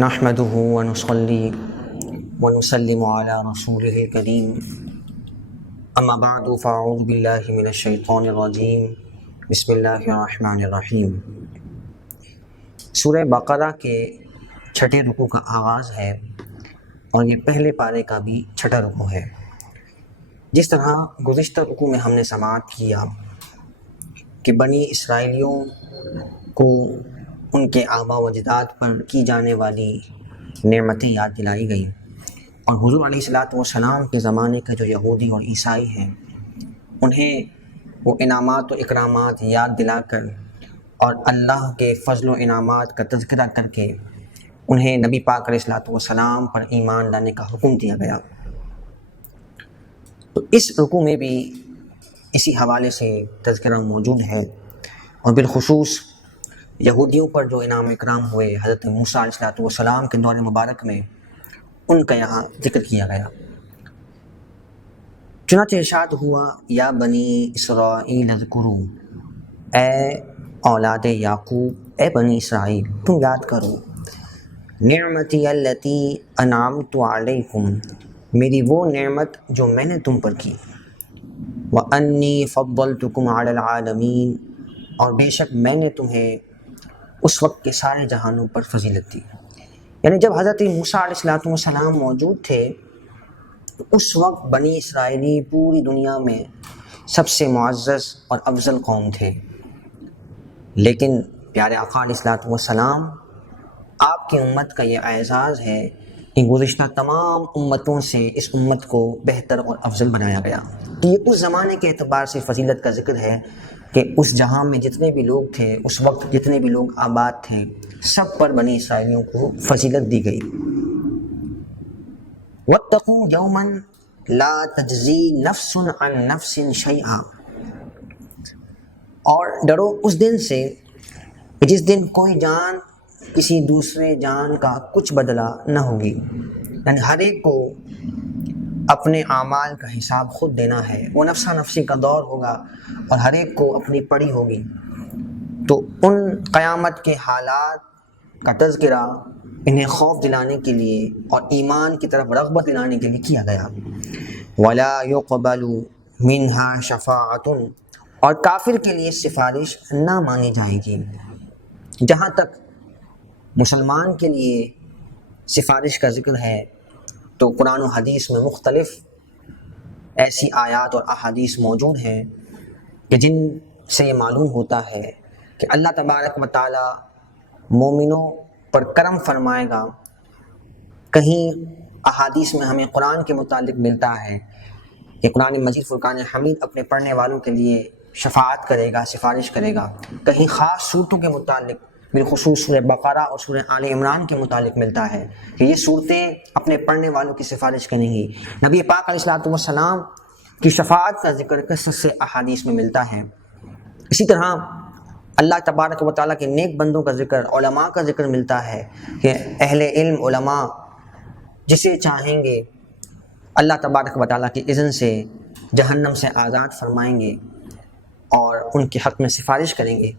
نحمده ونصلي ونسلم على رسوله الكريم اما بعد فاعوذ باللہ من الشیطان الرجیم بسم اللہ الرحمن الرحیم۔ سورہ بقرہ کے چھٹے رکوع کا آغاز ہے اور یہ پہلے پارے کا بھی چھٹا رکوع ہے۔ جس طرح گزشتہ رکوع میں ہم نے سماعت کیا کہ بنی اسرائیلیوں کو ان کے آباء و اجداد پر کی جانے والی نعمتیں یاد دلائی گئیں، اور حضور علیہ السلام کے زمانے کا جو یہودی اور عیسائی ہیں انہیں وہ انعامات و اکرامات یاد دلا کر اور اللہ کے فضل و انعامات کا تذکرہ کر کے انہیں نبی پاک علیہ السلام پر ایمان لانے کا حکم دیا گیا۔ تو اس رکوع میں بھی اسی حوالے سے تذکرہ موجود ہے، اور بالخصوص یہودیوں پر جو انعام اکرام ہوئے حضرت موسیٰ علیہ السلام کے دور مبارک میں، ان کا یہاں ذکر کیا گیا۔ چنانچہ ارشاد ہوا یا بنی اسرائیل اذکروا، اے اولاد یعقوب، اے بنی اسرائیل تم یاد کرو، نعمتی التی انعمت علیکم، میری وہ نعمت جو میں نے تم پر کی، وانی فضلتکم علی العالمین، اور بے شک میں نے تمہیں اس وقت کے سارے جہانوں پر فضیلت دی۔ یعنی جب حضرت موسیٰ علیہ السلام موجود تھے تو اس وقت بنی اسرائیلی پوری دنیا میں سب سے معزز اور افضل قوم تھے، لیکن پیارے آقا علیہ السلام آپ کی امت کا یہ اعزاز ہے کہ گزشتہ تمام امتوں سے اس امت کو بہتر اور افضل بنایا گیا۔ تو یہ اس زمانے کے اعتبار سے فضیلت کا ذکر ہے کہ اس جہاں میں جتنے بھی لوگ تھے، اس وقت جتنے بھی لوگ آباد تھے، سب پر بنی اسرائیلیوں کو فضیلت دی گئی۔ وَاتَّقُوا يَوْمًا لَا تَجْزِي نَفْسٌ عَن نَفْسٍ شَيْئًا، اور ڈرو اس دن سے کہ جس دن کوئی جان کسی دوسرے جان کا کچھ بدلہ نہ ہوگی۔ یعنی ہر ایک کو اپنے اعمال کا حساب خود دینا ہے، وہ نفسا نفسی کا دور ہوگا اور ہر ایک کو اپنی پڑی ہوگی۔ تو ان قیامت کے حالات کا تذکرہ انہیں خوف دلانے کے لیے اور ایمان کی طرف رغبت دلانے کے لیے کیا گیا۔ وَلَا يُقْبَلُ مِنْهَا شَفَاعَةٌ، اور کافر کے لیے سفارش نہ مانی جائے گی۔ جہاں تک مسلمان کے لیے سفارش کا ذکر ہے تو قرآن و حدیث میں مختلف ایسی آیات اور احادیث موجود ہیں کہ جن سے یہ معلوم ہوتا ہے کہ اللہ تبارک و تعالی مومنوں پر کرم فرمائے گا۔ کہیں احادیث میں ہمیں قرآن کے متعلق ملتا ہے کہ قرآن مجید فرقان حمید اپنے پڑھنے والوں کے لیے شفاعت کرے گا، سفارش کرے گا۔ کہیں خاص صورتوں کے متعلق، بالخصوص سورہ بقرہ اور سورہ آل عمران کے متعلق ملتا ہے کہ یہ صورتیں اپنے پڑھنے والوں کی سفارش کریں گی۔ نبی پاک علیہ السلام کی شفاعت کا ذکر کثرت سے احادیث میں ملتا ہے۔ اسی طرح اللہ تبارک و تعالیٰ کے نیک بندوں کا ذکر، علماء کا ذکر ملتا ہے کہ اہل علم علماء جسے چاہیں گے اللہ تبارک و تعالیٰ کی اذن سے جہنم سے آزاد فرمائیں گے اور ان کے حق میں سفارش کریں گے۔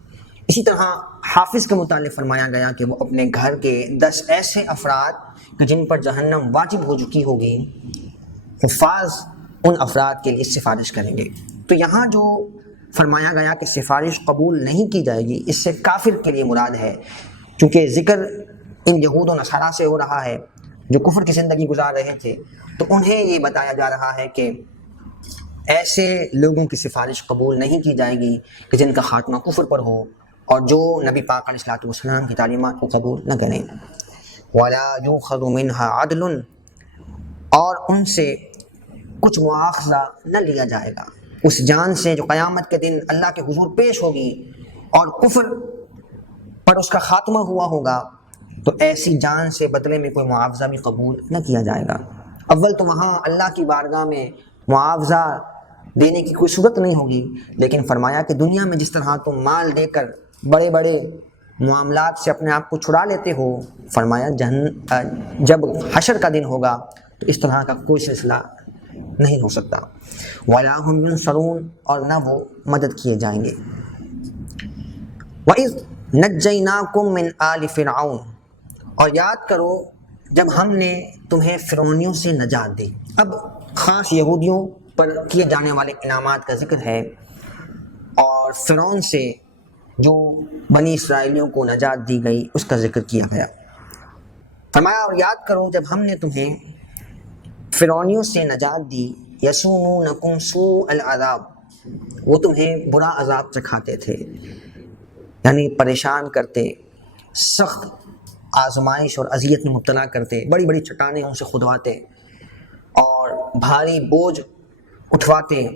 اسی طرح حافظ کے متعلق فرمایا گیا کہ وہ اپنے گھر کے 10 ایسے افراد کہ جن پر جہنم واجب ہو چکی ہوگی، حفاظ ان افراد کے لیے سفارش کریں گے۔ تو یہاں جو فرمایا گیا کہ سفارش قبول نہیں کی جائے گی، اس سے کافر کے لیے مراد ہے، چونکہ ذکر ان یہود و نصارہ سے ہو رہا ہے جو کفر کی زندگی گزار رہے تھے، تو انہیں یہ بتایا جا رہا ہے کہ ایسے لوگوں کی سفارش قبول نہیں کی جائے گی کہ جن کا خاتمہ کفر پر ہو اور جو نبی پاک علیہ السلام کی تعلیمات کو قبول نہ کریں۔ وَلَا يُؤْخَذُ مِنْهَا عَدْلٌ، اور ان سے کچھ مواخذہ نہ لیا جائے گا اس جان سے جو قیامت کے دن اللہ کے حضور پیش ہوگی اور کفر پر اس کا خاتمہ ہوا ہوگا، تو ایسی جان سے بدلے میں کوئی معاوضہ بھی قبول نہ کیا جائے گا۔ اول تو وہاں اللہ کی بارگاہ میں معاوضہ دینے کی کوئی صورت نہیں ہوگی، لیکن فرمایا کہ دنیا میں جس طرح تم مال دے کر بڑے بڑے معاملات سے اپنے آپ کو چھڑا لیتے ہو، فرمایا جب حشر کا دن ہوگا تو اس طرح کا کوئی سلسلہ نہیں ہو سکتا۔ وَلَا هُمْ يُنصَرُونَ، اور نہ وہ مدد کیے جائیں گے۔ وَإِذْ نَجَّيْنَاكُمْ مِنْ آلِ فِرْعَوْنَ، اور یاد کرو جب ہم نے تمہیں فرعونیوں سے نجات دی. اب خاص یہودیوں پر کیے جانے والے انعامات کا ذکر ہے اور فرعون سے جو بنی اسرائیلیوں کو نجات دی گئی اس کا ذکر کیا گیا. فرمایا اور یاد کرو جب ہم نے تمہیں فرعونیوں سے نجات دی یسومونکم سوء العذاب، وہ تمہیں برا عذاب چکھاتے تھے، یعنی پریشان کرتے، سخت آزمائش اور اذیت میں مبتلا کرتے، بڑی بڑی چٹانیں ان سے کھدواتے اور بھاری بوجھ اٹھواتے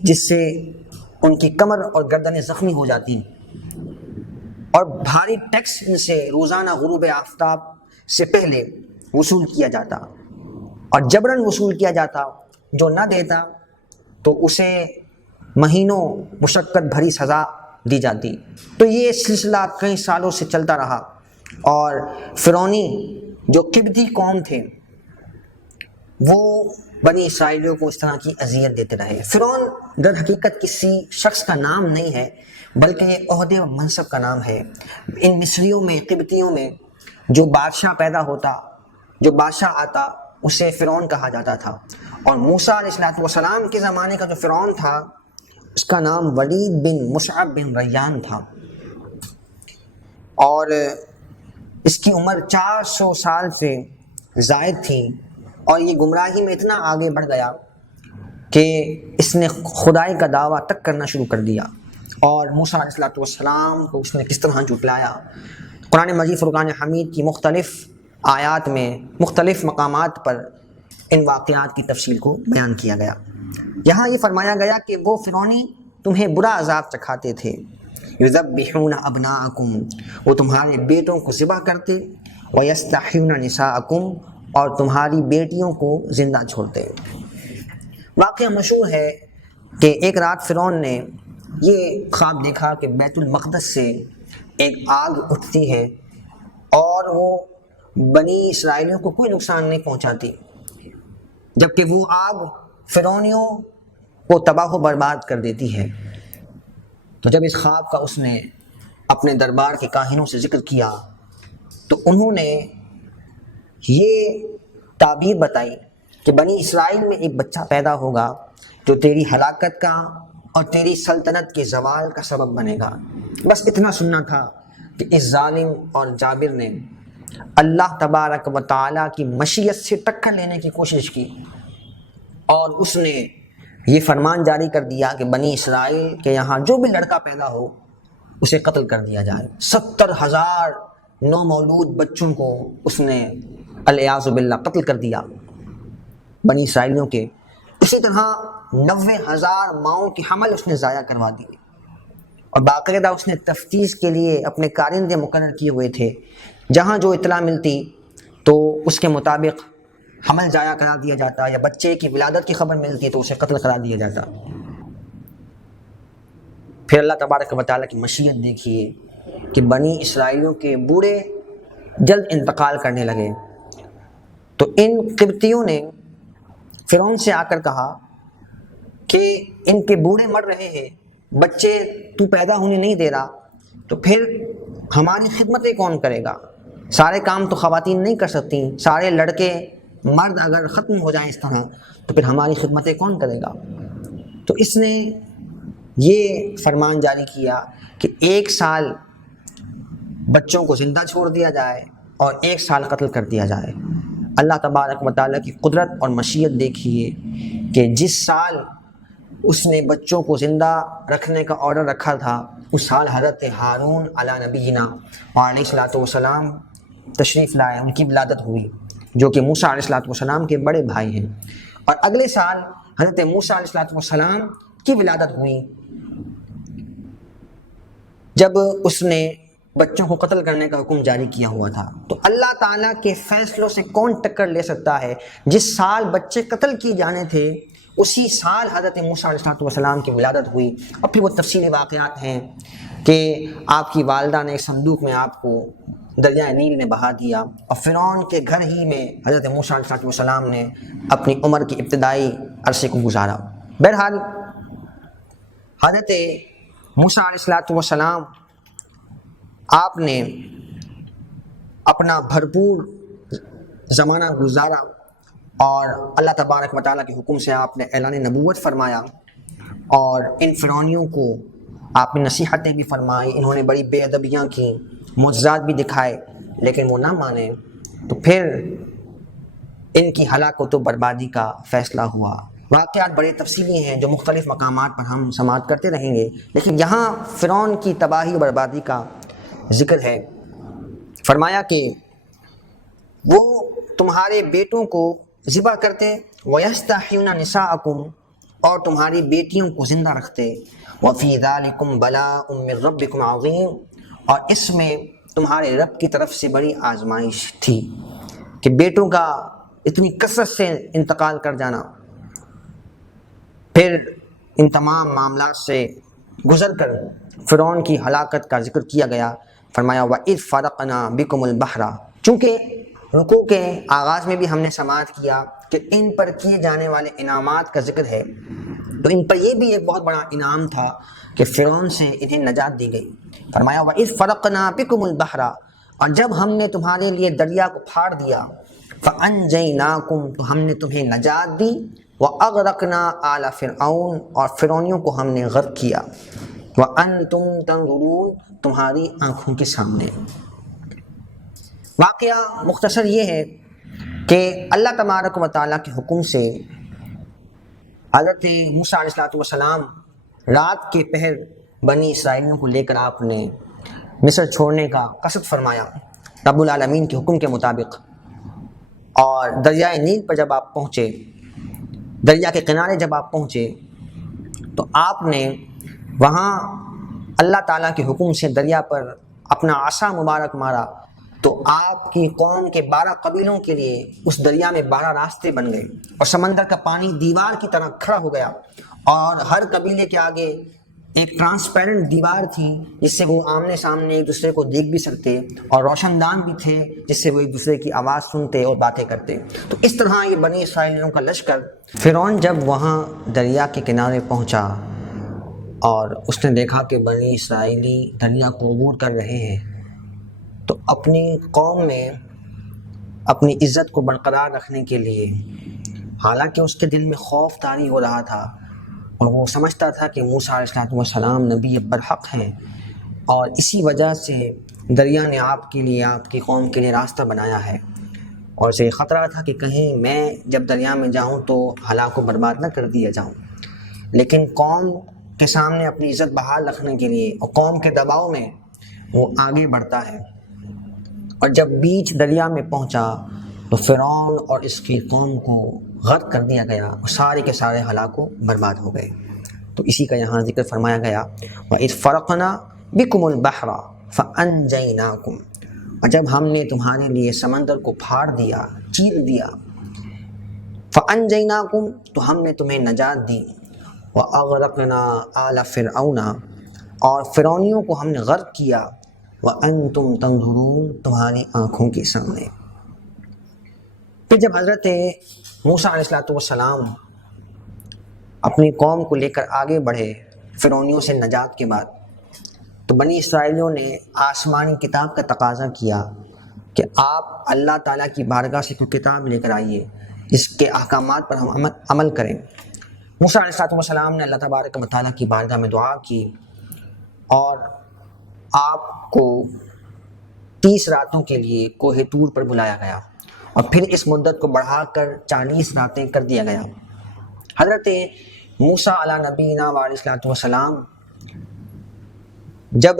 جس سے ان کی کمر اور گردنیں زخمی ہو جاتی، اور بھاری ٹیکس ان سے روزانہ غروب آفتاب سے پہلے وصول کیا جاتا اور جبراً وصول کیا جاتا. جو نہ دیتا تو اسے مہینوں مشقت بھری سزا دی جاتی. تو یہ سلسلہ کئی سالوں سے چلتا رہا اور فرعونی جو قبطی قوم تھے وہ بنی اسرائیلیوں کو اس طرح کی اذیت دیتے رہے. فرعون در حقیقت کسی شخص کا نام نہیں ہے بلکہ یہ عہدے و منصب کا نام ہے. ان مصریوں میں، قبطیوں میں جو بادشاہ پیدا ہوتا، جو بادشاہ آتا، اسے فرعون کہا جاتا تھا. اور موسیٰ علیہ السلام کے زمانے کا جو فرعون تھا اس کا نام ولید بن مصعب بن ریان تھا، اور اس کی عمر 400 سال سے زائد تھی، اور یہ گمراہی میں اتنا آگے بڑھ گیا کہ اس نے خدائی کا دعویٰ تک کرنا شروع کر دیا. اور موسیٰ علیہ السلام کو اس نے کس طرح جھٹلایا. قرآن مجید فرقان حمید کی مختلف آیات میں مختلف مقامات پر ان واقعات کی تفصیل کو بیان کیا گیا. یہاں یہ فرمایا گیا کہ وہ فرعونی تمہیں برا عذاب چکھاتے تھے. یذبحون ابناءکم، وہ تمہارے بیٹوں کو ذبح کرتے، ویستحیون نساءکم، اور تمہاری بیٹیوں کو زندہ چھوڑتے. واقعہ مشہور ہے کہ ایک رات فرعون نے یہ خواب دیکھا کہ بیت المقدس سے ایک آگ اٹھتی ہے اور وہ بنی اسرائیلیوں کو کوئی نقصان نہیں پہنچاتی، جبکہ وہ آگ فرعونیوں کو تباہ و برباد کر دیتی ہے. تو جب اس خواب کا اس نے اپنے دربار کے کاہنوں سے ذکر کیا تو انہوں نے یہ تعبیر بتائی کہ بنی اسرائیل میں ایک بچہ پیدا ہوگا جو تیری ہلاکت کا اور تیری سلطنت کے زوال کا سبب بنے گا. بس اتنا سننا تھا کہ اس ظالم اور جابر نے اللہ تبارک و تعالیٰ کی مشیت سے ٹکر لینے کی کوشش کی اور اس نے یہ فرمان جاری کر دیا کہ بنی اسرائیل کے یہاں جو بھی لڑکا پیدا ہو اسے قتل کر دیا جائے. 70,000 نومولود بچوں کو اس نے الیاذ باللہ قتل کر دیا بنی اسرائیلیوں کے. اسی طرح 90,000 ماؤں کے حمل اس نے ضائع کروا دیے، اور باقاعدہ اس نے تفتیش کے لیے اپنے کارندے مقرر کیے ہوئے تھے. جہاں جو اطلاع ملتی تو اس کے مطابق حمل ضائع کرا دیا جاتا، یا بچے کی ولادت کی خبر ملتی تو اسے قتل کرا دیا جاتا. پھر اللہ تبارک و تعالیٰ کی مشیت دیکھیے کہ بنی اسرائیلیوں کے بوڑھے جلد انتقال کرنے لگے. تو ان قبطیوں نے فرعون سے آ کر کہا کہ ان کے بوڑھے مر رہے ہیں، بچے تو پیدا ہونے نہیں دے رہا، تو پھر ہماری خدمتیں کون کرے گا؟ سارے کام تو خواتین نہیں کر سکتی، سارے لڑکے مرد اگر ختم ہو جائیں اس طرح تو پھر ہماری خدمتیں کون کرے گا؟ تو اس نے یہ فرمان جاری کیا کہ 1 سال بچوں کو زندہ چھوڑ دیا جائے اور 1 سال قتل کر دیا جائے. اللہ تبارک و تعالیٰ کی قدرت اور مشیت دیکھیے کہ جس سال اس نے بچوں کو زندہ رکھنے کا آرڈر رکھا تھا اس سال حضرت ہارون علی نبینا علیہ الصلوۃ والسلام تشریف لائے، ان کی ولادت ہوئی جو کہ موسیٰ علیہ الصلوۃ والسلام کے بڑے بھائی ہیں. اور اگلے سال حضرت موسیٰ علیہ الصلوۃ والسلام کی ولادت ہوئی جب اس نے بچوں کو قتل کرنے کا حکم جاری کیا ہوا تھا. تو اللہ تعالیٰ کے فیصلوں سے کون ٹکر لے سکتا ہے؟ جس سال بچے قتل کیے جانے تھے اسی سال حضرت موسیٰ علیہ السلام کی ولادت ہوئی. اور پھر وہ تفصیلی واقعات ہیں کہ آپ کی والدہ نے ایک صندوق میں آپ کو دریائے نیل میں بہا دیا، اور فرعون کے گھر ہی میں حضرت موسیٰ علیہ السلام نے اپنی عمر کی ابتدائی عرصے کو گزارا. بہرحال حضرت موسیٰ علیہ السلام آپ نے اپنا بھرپور زمانہ گزارا اور اللہ تبارک و تعالیٰ کے حکم سے آپ نے اعلان نبوت فرمایا اور ان فرعونیوں کو آپ نے نصیحتیں بھی فرمائی، انہوں نے بڑی بے ادبیاں کی، معجزات بھی دکھائے، لیکن وہ نہ مانے، تو پھر ان کی ہلاکت و بربادی کا فیصلہ ہوا۔ واقعات بڑے تفصیلی ہیں جو مختلف مقامات پر ہم سماعت کرتے رہیں گے، لیکن یہاں فرعون کی تباہی و بربادی کا ذکر ہے۔ فرمایا کہ وہ تمہارے بیٹوں کو ذبح کرتے، وَيَسْتَحْيُونَ نِسَاءَكُمْ، اور تمہاری بیٹیوں کو زندہ رکھتے، وَفِي ذَلِكُمْ بَلَاءٌ مِّن رَبِّكُمْ عَظِيمٌ، اور اس میں تمہارے رب کی طرف سے بڑی آزمائش تھی کہ بیٹوں کا اتنی کثرت سے انتقال کر جانا۔ پھر ان تمام معاملات سے گزر کر فرعون کی ہلاکت کا ذکر کیا گیا۔ فرمایا وَإِذْ فَرَقْنَا بِكُمُ الْبَحْرَ، چونکہ رکوع کے آغاز میں بھی ہم نے سماعت کیا کہ ان پر کیے جانے والے انعامات کا ذکر ہے، تو ان پر یہ بھی ایک بہت بڑا انعام تھا کہ فرعون سے انہیں نجات دی گئی۔ فرمایا وَإِذْ فَرَقْنَا بِكُمُ الْبَحْرَ، اور جب ہم نے تمہارے لیے دریا کو پھاڑ دیا، فَأَنْجَيْنَاكُمْ، تو ہم نے تمہیں نجات دی، وَأَغْرَقْنَا آلَ فِرْعَوْنَ، اور فرعونیوں کو ہم نے غرق کیا، وَأَنْتُمْ تَنْظُرُونَ، تمہاری آنکھوں کے سامنے۔ واقعہ مختصر یہ ہے کہ اللہ تبارک و تعالیٰ کے حکم سے حضرت موسیٰ علیہ السلام رات کے پہر بنی اسرائیلیوں کو لے کر آپ نے مصر چھوڑنے کا قصد فرمایا رب العالمین کے حکم کے مطابق، اور دریائے نیل پر جب آپ پہنچے، دریا کے کنارے جب آپ پہنچے، تو آپ نے وہاں اللہ تعالیٰ کے حکم سے دریا پر اپنا عصا مبارک مارا، تو آپ کی قوم کے 12 قبیلوں کے لیے اس دریا میں 12 راستے بن گئے، اور سمندر کا پانی دیوار کی طرح کھڑا ہو گیا، اور ہر قبیلے کے آگے ایک ٹرانسپیرنٹ دیوار تھی جس سے وہ آمنے سامنے ایک دوسرے کو دیکھ بھی سکتے، اور روشن دان بھی تھے جس سے وہ ایک دوسرے کی آواز سنتے اور باتیں کرتے۔ تو اس طرح یہ بنی اسرائیلیوں کا لشکر، فرعون جب وہاں دریا کے کنارے پہنچا اور اس نے دیکھا کہ بنی اسرائیلی دریا کو عبور کر رہے ہیں، تو اپنی قوم میں اپنی عزت کو برقرار رکھنے کے لیے، حالانکہ اس کے دل میں خوف طاری ہو رہا تھا اور وہ سمجھتا تھا کہ موسیٰ علیہ السلام نبی برحق ہیں، اور اسی وجہ سے دریا نے آپ کے لیے، آپ کی قوم کے لیے راستہ بنایا ہے، اور اسے خطرہ تھا کہ کہیں میں جب دریا میں جاؤں تو ہلاک و برباد نہ کر دیا جاؤں، لیکن قوم کے سامنے اپنی عزت بحال رکھنے کے لیے اور قوم کے دباؤ میں وہ آگے بڑھتا ہے، اور جب بیچ دریا میں پہنچا تو فرعون اور اس کی قوم کو غرق کر دیا گیا، اور سارے کے سارے ہلاک و برباد ہو گئے۔ تو اسی کا یہاں ذکر فرمایا گیا وَإِذْ فَرَقْنَا بِكُمُ الْبَحْرَ فَأَنْجَيْنَاكُمْ، اور جب ہم نے تمہارے لیے سمندر کو پھاڑ دیا، چیر دیا، فَأَنْجَيْنَاكُمْ، تو ہم نے تمہیں نجات دی، وَأَغْرَقْنَا آلَ فِرْعَوْنَ، اور فرعونیوں کو ہم نے غرق کیا، وَأَنْتُمْ تَنْظُرُونَ، تمہاری آنکھوں کے سامنے۔ پھر جب حضرت موسیٰ علیہ السلام اپنی قوم کو لے کر آگے بڑھے فرعونیوں سے نجات کے بعد، تو بنی اسرائیلیوں نے آسمانی کتاب کا تقاضا کیا کہ آپ اللہ تعالیٰ کی بارگاہ سے کوئی کتاب لے کر آئیے جس کے احکامات پر ہم عمل کریں۔ موسیٰ علیہ السلام نے اللہ تبارک و تعالیٰ کی بارگاہ میں دعا کی، اور آپ کو 30 راتوں کے لیے کوہ طور پر بلایا گیا، اور پھر اس مدت کو بڑھا کر 40 راتیں کر دیا گیا۔ حضرت موسیٰ علیہ نبینا علیہ السلام جب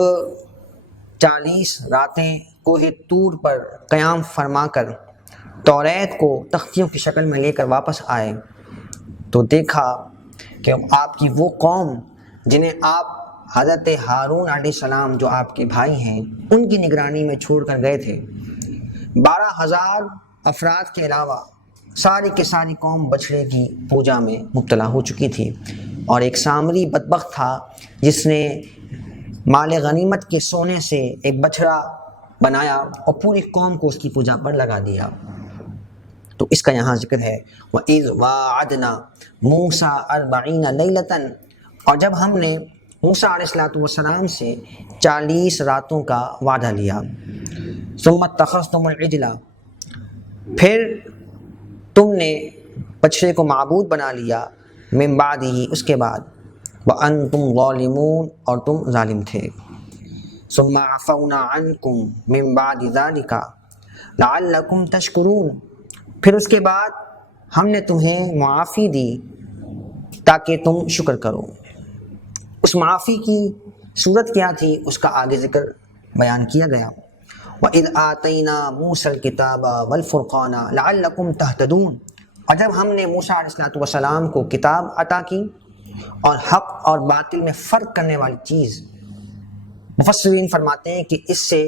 40 راتیں کوہ طور پر قیام فرما کر توریت کو تختیوں کی شکل میں لے کر واپس آئے، تو دیکھا کہ آپ کی وہ قوم جنہیں آپ حضرت ہارون علیہ السلام جو آپ کے بھائی ہیں ان کی نگرانی میں چھوڑ کر گئے تھے، 12,000 افراد کے علاوہ ساری کی ساری قوم بچھڑے کی پوجا میں مبتلا ہو چکی تھی، اور ایک سامری بدبخت تھا جس نے مال غنیمت کے سونے سے ایک بچھڑا بنایا اور پوری قوم کو اس کی پوجا پر لگا دیا۔ تو اس کا یہاں ذکر ہے وَإِذْ وَاعَدْنَا مُوسَىٰ 40 لَيْلَةً، اور جب ہم نے موسیٰ علیہ السلام سے 40 راتوں کا وعدہ لیا۔ ثم اتخذتم العجل، پھر تم نے بچڑے کو معبود بنا لیا، من بعدہ، اس کے بعد، وانتم ظالمون، اور تم ظالم تھے۔ ثم عفونا عنکم من بعد ذلک لعلکم تشکرون، پھر اس کے بعد ہم نے تمہیں معافی دی تاکہ تم شکر کرو۔ اس معافی کی صورت کیا تھی اس کا آگے ذکر بیان کیا گیا۔ وَإِذْ آتَيْنَا مُوسَى الْكِتَابَ وَالْفُرْقَانَ لَعَلَّكُمْ تَهْتَدُونَ، اور جب ہم نے موسیٰ علیہ السلام کو کتاب عطا کی اور حق اور باطل میں فرق کرنے والی چیز، مفسرین فرماتے ہیں کہ اس سے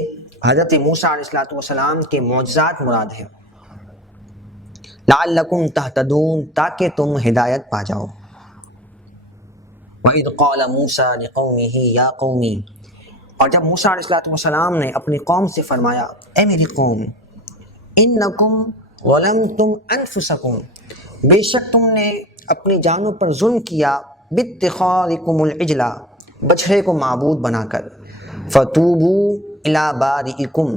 حضرت موسیٰ علیہ السلام کے معجزات مراد ہیں۔ لعلکم تہتدون، تاکہ تم ہدایت پا جاؤ۔ وَإِذْ قَالَ مُوسَىٰ لِقَوْمِهِ يَا قَوْمِ، اور جب موسیٰ علیہ السلام نے اپنی قوم سے فرمایا، اے میری قوم، اِنَّكُمْ ظَلَمْتُمْ أَنفُسَكُمْ، بے شک تم نے اپنی جانوں پر ظلم کیا، بِاتِّخَاذِكُمُ الْعِجْلَ، بچڑے کو معبود بنا کر، فَتُوبُوا إِلَىٰ بَارِئِكُمْ،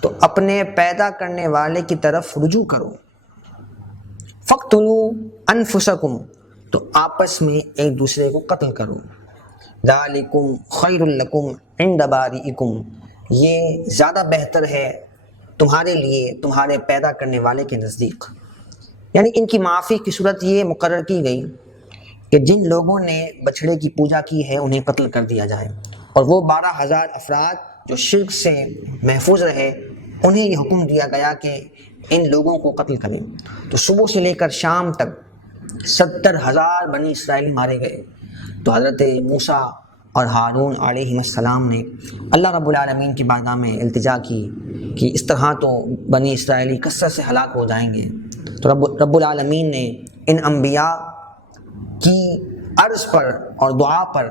تو اپنے پیدا کرنے والے کی طرف رجوع کرو، فَاقْتُلُوا أَنفُسَكُمْ، تو آپس میں ایک دوسرے کو قتل کرو، ذَلِكُمْ خَيْرٌ لَكُمْ عِنْدَ بَارِئِكُمْ، یہ زیادہ بہتر ہے تمہارے لیے تمہارے پیدا کرنے والے کے نزدیک۔ یعنی ان کی معافی کی صورت یہ مقرر کی گئی کہ جن لوگوں نے بچھڑے کی پوجا کی ہے انہیں قتل کر دیا جائے، اور وہ 12,000 افراد جو شرک سے محفوظ رہے انہیں یہ حکم دیا گیا کہ ان لوگوں کو قتل کریں۔ تو صبح سے لے کر شام تک 70,000 بنی اسرائیل مارے گئے۔ تو حضرت موسیٰ اور ہارون علیہ السلام نے اللہ رب العالمین کی بارگاہ میں التجا کی کہ اس طرح تو بنی اسرائیلی کثرت سے ہلاک ہو جائیں گے۔ تو رب العالمین نے ان انبیاء کی عرض پر اور دعا پر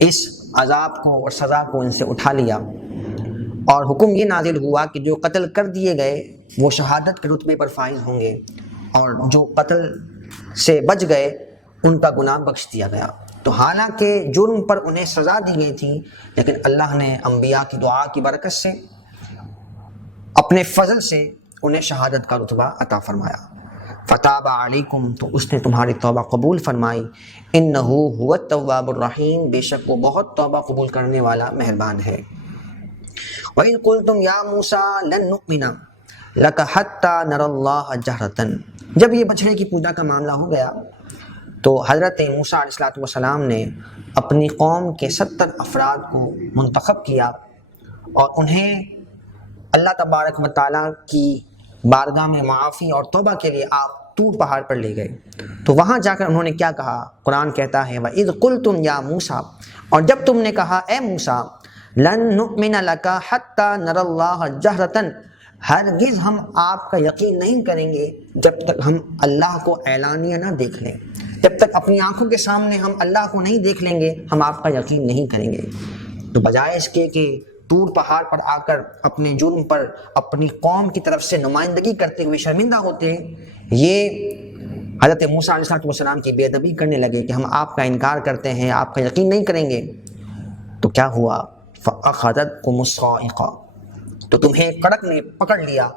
اس عذاب کو اور سزا کو ان سے اٹھا لیا، اور حکم یہ نازل ہوا کہ جو قتل کر دیے گئے وہ شہادت کے رتبے پر فائز ہوں گے، اور جو قتل سے بچ گئے ان کا گناہ بخش دیا گیا۔ تو حالانکہ جرم پر انہیں سزا دی گئی تھی، لیکن اللہ نے انبیاء کی دعا کی برکت سے اپنے فضل سے انہیں شہادت کا رتبہ عطا فرمایا۔ فتاب علیکم، تو اس نے تمہاری توبہ قبول فرمائی، انہ هو التواب الرحیم، بے شک وہ بہت توبہ قبول کرنے والا مہربان ہے۔ وَإِذْ قُلْتُمْ يَا مُوسَىٰ لَن نُؤْمِنَ لَكَ حَتَّىٰ نَرَى اللَّهَ جَهْرَةً، جب یہ بچڑے کی پوجا کا معاملہ ہو گیا تو حضرت موسیٰ علیہ السلام نے اپنی قوم کے 70 افراد کو منتخب کیا اور انہیں اللہ تبارک و تعالیٰ کی بارگاہ میں معافی اور توبہ کے لیے آپ طور پہاڑ پر لے گئے۔ تو وہاں جا کر انہوں نے کیا کہا؟ قرآن کہتا ہے وَإِذْ قُلْتُمْ يَا مُوسَىٰ، اور جب تم نے کہا اے موسیٰ، لَن نُؤْمِنَ لَكَ حَتَّىٰ نَرَى اللَّهَ جَهْرَةً، ہرگز ہم آپ کا یقین نہیں کریں گے جب تک ہم اللہ کو اعلانیہ نہ دیکھ لیں، جب تک اپنی آنکھوں کے سامنے ہم اللہ کو نہیں دیکھ لیں گے ہم آپ کا یقین نہیں کریں گے۔ تو بجائے اس کے کہ طور پہاڑ پر آ کر اپنے جرم پر اپنی قوم کی طرف سے نمائندگی کرتے ہوئے شرمندہ ہوتے ہیں، یہ حضرت موسیٰ علیہ السلام کی بے ادبی کرنے لگے کہ ہم آپ کا انکار کرتے ہیں، آپ کا یقین نہیں کریں گے۔ تو کیا ہوا؟ فَأَخَذَتْكُمُ الصَّاعِقَةُ، تو تمہیں کڑک نے پکڑ لیا،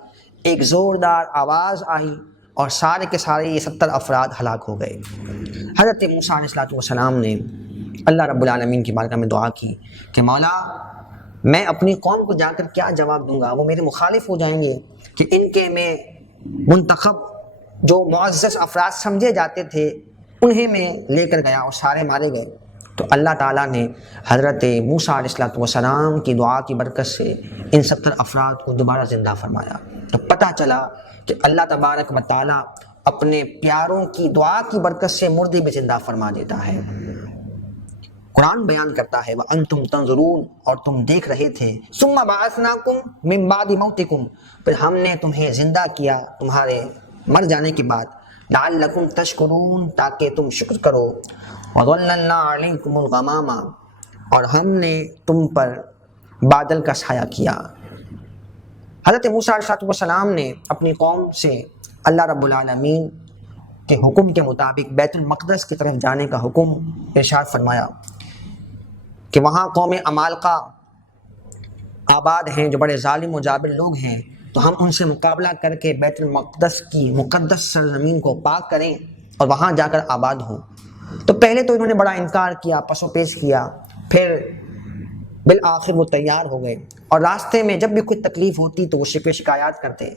ایک زوردار آواز آئی اور سارے کے سارے یہ 70 افراد ہلاک ہو گئے۔ حضرت موسیٰ علیہ السلام نے اللہ رب العالمین کی بارگاہ میں دعا کی کہ مولا، میں اپنی قوم کو جا کر کیا جواب دوں گا؟ وہ میرے مخالف ہو جائیں گے کہ ان کے میں منتخب جو معزز افراد سمجھے جاتے تھے انہیں میں لے کر گیا اور سارے مارے گئے۔ تو اللہ تعالیٰ نے حضرت موسیٰ علیہ السلام کی دعا کی برکت سے ان 70 افراد کو دوبارہ زندہ فرمایا۔ تو پتہ چلا کہ اللہ تبارک و تعالیٰ اپنے پیاروں کی دعا کی برکت سے مردے بھی زندہ فرما دیتا ہے۔ قرآن بیان کرتا ہے وَأَنْتُمْ تَنظُرُونَ، اور تم دیکھ رہے تھے، ثُمَّ بَعَثْنَاكُمْ مِن بَعْدِ مَوْتِكُمْ، پھر ہم نے تمہیں زندہ کیا تمہارے مر جانے کے بعد، لَعَلَّكُمْ تَشْكُرُونَ، تاکہ تم شکر کرو، وَظَلَّلْنَا عَلَيْكُمُ الْغَمَامَ، اور ہم نے تم پر بادل کا سایہ کیا۔ حضرت موسیٰ علیہ السلام نے اپنی قوم سے اللہ رب العالمین کے حکم کے مطابق بیت المقدس کی طرف جانے کا حکم ارشاد فرمایا کہ وہاں قوم عمالقہ آباد ہیں جو بڑے ظالم و جابر لوگ ہیں، تو ہم ان سے مقابلہ کر کے بیت المقدس کی مقدس سرزمین کو پاک کریں اور وہاں جا کر آباد ہوں۔ تو پہلے تو انہوں نے بڑا انکار کیا، پس و پیش کیا، پھر بالآخر وہ تیار ہو گئے، اور راستے میں جب بھی کوئی تکلیف ہوتی تو وہ شکوے شکایات کرتے۔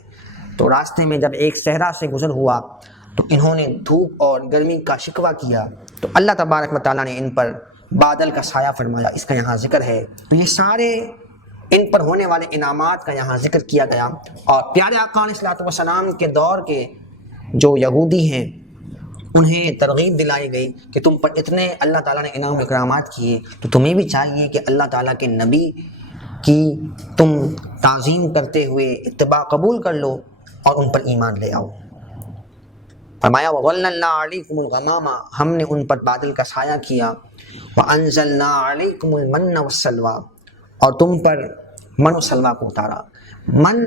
تو راستے میں جب ایک صحرا سے گزر ہوا تو انہوں نے دھوپ اور گرمی کا شکوہ کیا، تو اللہ تبارک و تعالیٰ نے ان پر بادل کا سایہ فرمایا، اس کا یہاں ذکر ہے۔ تو یہ سارے ان پر ہونے والے انعامات کا یہاں ذکر کیا گیا، اور پیارے آقا علیہ الصلوۃ والسلام کے دور کے جو یہودی ہیں انہیں ترغیب دلائی گئی کہ تم پر اتنے اللہ تعالیٰ نے انعام و اکرامات کیے، تو تمہیں بھی چاہیے کہ اللہ تعالیٰ کے نبی کی تم تعظیم کرتے ہوئے اتباع قبول کر لو اور ان پر ایمان لے آؤ۔ فرمایا وَظَلَّلْنَا عَلَيْكُمُ الْغَمَامَ، ہم نے ان پر بادل کا سایہ کیا، وَأَنزَلْنَا عَلَيْكُمُ الْمَنَّ وَالسَّلْوَىٰ، اور تم پر من و سلوہ کو اتارا۔ من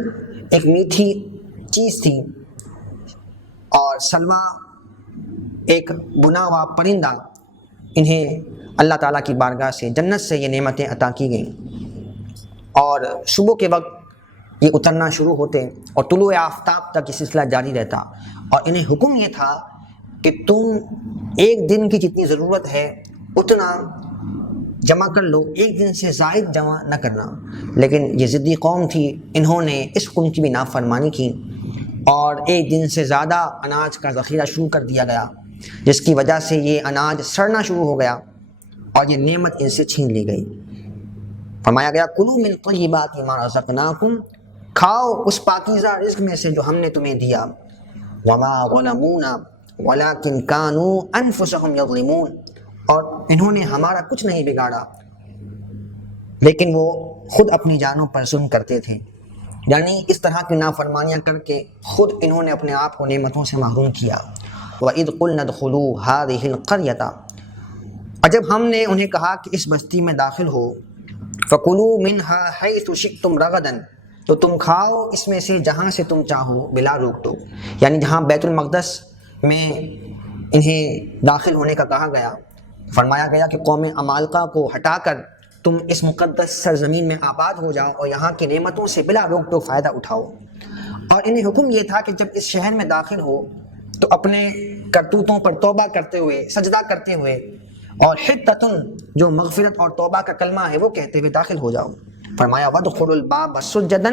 ایک میٹھی چیز تھی اور سلوہ ایک بنا ہوا پرندہ۔ انہیں اللہ تعالیٰ کی بارگاہ سے جنت سے یہ نعمتیں عطا کی گئیں، اور صبح کے وقت یہ اترنا شروع ہوتے اور طلوع آفتاب تک یہ سلسلہ جاری رہتا، اور انہیں حکم یہ تھا کہ تم ایک دن کی جتنی ضرورت ہے اتنا جمع کر لو، ایک دن سے زائد جمع نہ کرنا۔ لیکن یہ ضدی قوم تھی، انہوں نے اس حکم کی بھی نافرمانی کی، اور ایک دن سے زیادہ اناج کا ذخیرہ شروع کر دیا گیا، جس کی وجہ سے یہ اناج سڑنا شروع ہو گیا اور یہ نعمت ان سے چھین لی گئی۔ فرمایا گیا کلوا من طیبات ما رزقناکم، کھاؤ اس پاکیزہ رزق میں سے جو ہم نے تمہیں دیا۔ وما ظلمونا ولکن کانوا انفسهم یظلمون، اور انہوں نے ہمارا کچھ نہیں بگاڑا لیکن وہ خود اپنی جانوں پر ظلم کرتے تھے، یعنی اس طرح کی نافرمانیاں کر کے خود انہوں نے اپنے آپ کو نعمتوں سے محروم کیا۔ وَإِذْ قُلْنَا ادْخُلُوا هَٰذِهِ الْقَرْيَةَ، اور جب ہم نے انہیں کہا کہ اس بستی میں داخل ہو، فَكُلُوا مِنْهَا حَيْثُ شِئْتُمْ رَغَدًا، تو تم کھاؤ اس میں سے جہاں سے تم چاہو بلا روک ٹوک، یعنی جہاں بیت المقدس میں انہیں داخل ہونے کا کہا گیا، فرمایا گیا کہ قوم عمالقہ کو ہٹا کر تم اس مقدس سرزمین میں آباد ہو جاؤ اور یہاں کی نعمتوں سے بلا روک ٹوک فائدہ اٹھاؤ۔ اور انہیں حکم یہ تھا کہ جب اس شہر میں داخل ہو تو اپنے کرتوتوں پر توبہ کرتے ہوئے، سجدہ کرتے ہوئے، اور حطۃ جو مغفرت اور توبہ کا کلمہ ہے وہ کہتے ہوئے داخل ہو جاؤ۔ فرمایا وادخلوا الباب سجدا،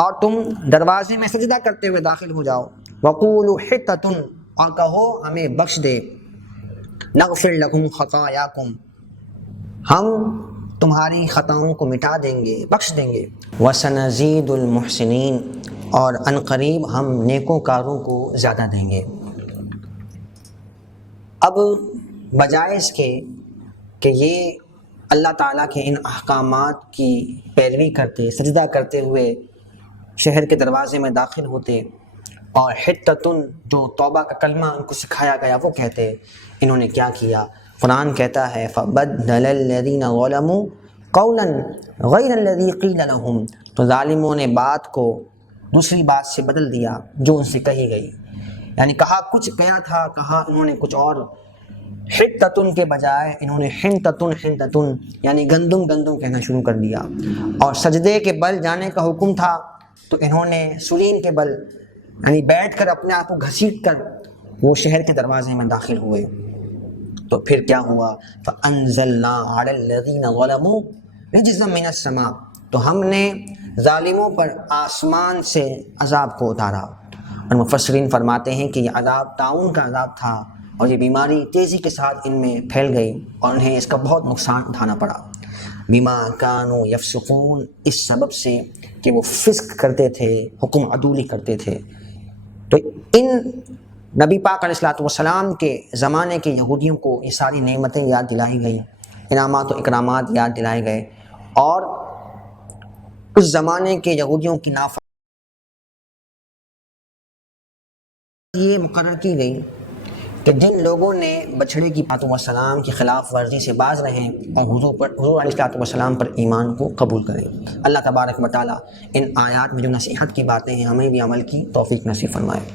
اور تم دروازے میں سجدہ کرتے ہوئے داخل ہو جاؤ۔ وقولوا حطۃ، اور کہو ہمیں بخش دے، نغفر لکم خطایاکم، ہم تمہاری خطاؤں کو مٹا دیں گے، بخش دیں گے۔ وسنزید المحسنین، اور عنقریب ہم نیکوکاروں کو زیادہ دیں گے۔ اب بجائے اس کے کہ یہ اللہ تعالیٰ کے ان احکامات کی پیروی کرتے، سجدہ کرتے ہوئے شہر کے دروازے میں داخل ہوتے، اور حطۃ جو توبہ کا کلمہ ان کو سکھایا گیا وہ کہتے، انہوں نے کیا کیا؟ قرآن کہتا ہے فَبَدَّلَ الَّذِينَ ظَلَمُوا قَوْلًا غَيْرَ الَّذِي قِيلَ لَهُمْ، تو ظالموں نے بات کو دوسری بات سے بدل دیا جو ان سے کہی گئی، یعنی کہا کچھ گیا تھا، کہا انہوں نے کچھ اور۔ حطۃ کے بجائے انہوں نے حنطۃ یعنی گندم کہنا شروع کر دیا، اور سجدے کے بل جانے کا حکم تھا تو انہوں نے سلیم کے بل یعنی بیٹھ کر اپنے آپ کو گھسیٹ کر وہ شہر کے دروازے میں داخل ہوئے۔ تو پھر کیا ہوا؟ فَأَنزَلْنَا عَلَى الَّذِينَ ظَلَمُوا رِجْزًا مِّنَ السَّمَاءِ، تو ہم نے ظالموں پر آسمان سے عذاب کو اتارا۔ اور مفسرین فرماتے ہیں کہ یہ عذاب طاعون کا عذاب تھا، اور یہ بیماری تیزی کے ساتھ ان میں پھیل گئی اور انہیں اس کا بہت نقصان اٹھانا پڑا۔ بما كانوا يفسقون، اس سبب سے کہ وہ فسق کرتے تھے، حکم عدولی کرتے تھے۔ تو ان نبی پاک علیہ الصلوۃ والسلام کے زمانے کے یہودیوں کو یہ ساری نعمتیں یاد دلائی گئیں، انعامات و اکرامات یاد دلائے گئے، اور اس زمانے کے یہودیوں کی نافرمانی یہ مقرر کی گئی کہ جن لوگوں نے بچھڑے کی باتوں والسلام کی خلاف ورزی سے باز رہیں اور حضور علیہ الصلوۃ والسلام پر ایمان کو قبول کریں۔ اللہ تبارک و تعالیٰ ان آیات میں جو نصیحت کی باتیں ہیں ہمیں بھی عمل کی توفیق نصیب فرمائے۔